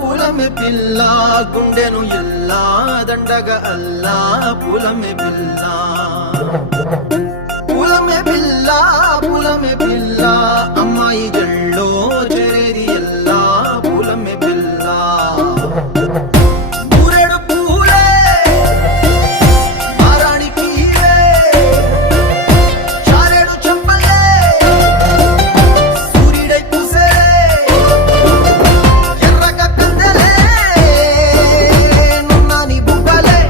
పులమె పిల్ల గుండెను ఎల్లా దండగ అల్లా పులమె పిల్ల అమ్మాయి జల్లో చేరేది ఎల్లా పులమె పిల్ల మూరెడు పూలే మారాణికి చారెడు చెప్పలే సూర్యుడై పూసే ఎర్రగా కందలే నున్నాని బుగ్గలే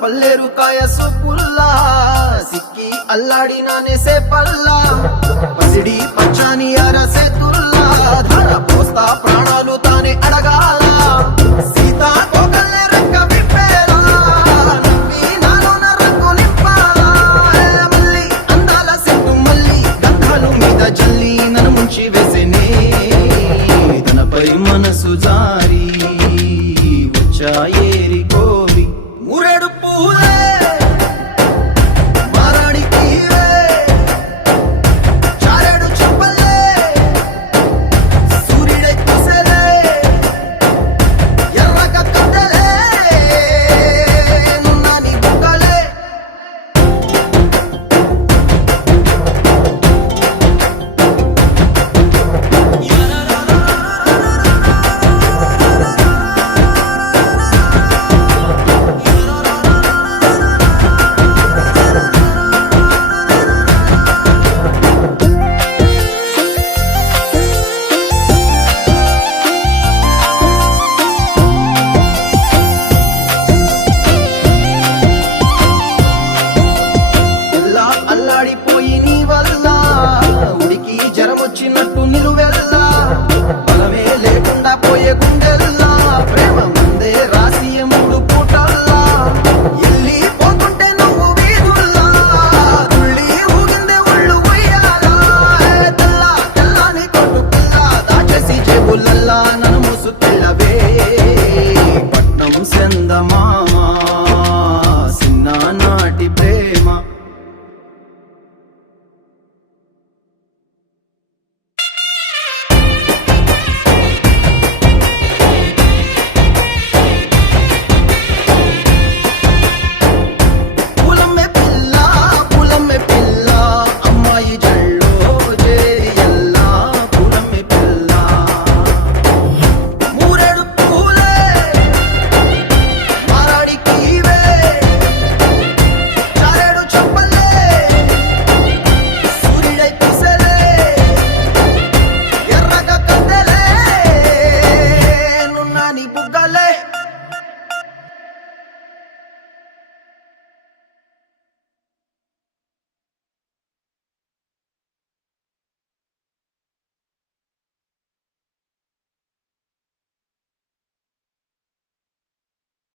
పల్లేరు కాయ సొప్పుల్లా సిక్కి అల్లాడినానేసే పల్లా పసిడి పచ్చాని అరసే తుల్లా ధర పోస్తా ప్రాణాలు తానే అడగాల సీతా కోకల్లే రెక్క విప్పేలా నవ్వి నాలోన రంగు నింపాలా మల్లి అందాల సెట్టు మల్లి గంధాలు మీద జల్లి నన్ను ముంచి వేసేనే తనపై మనసు జారి వచ్చాయేరి కోరి మూరెడు పూలే మారాణికి చారెడు చెప్పలే సూర్యుడై పూసలే ఎర్రగా కందలే నున్నాని బుగ్గలే అల్లాడిపోయి నీ వల్ల ఉడికి జరమొచ్చినట్టు నిలువెల్లా బలమే లేకుండా పోయే గుండెల్లా ప్రేమ ముందే రాసి మూడు పూటల్లా ఎల్లి పోతుంటే నువ్వు వీధుల్లా తుళ్ళి ఊగిందే ఒళ్ళు ఉయ్యాలా తెల్లని కొట్టు పిల్ల దాచేసి జేబులల్లా నన్ను మూసు తెల్లవే పట్నం సెందమామ సిన్న నాటి ప్రేమ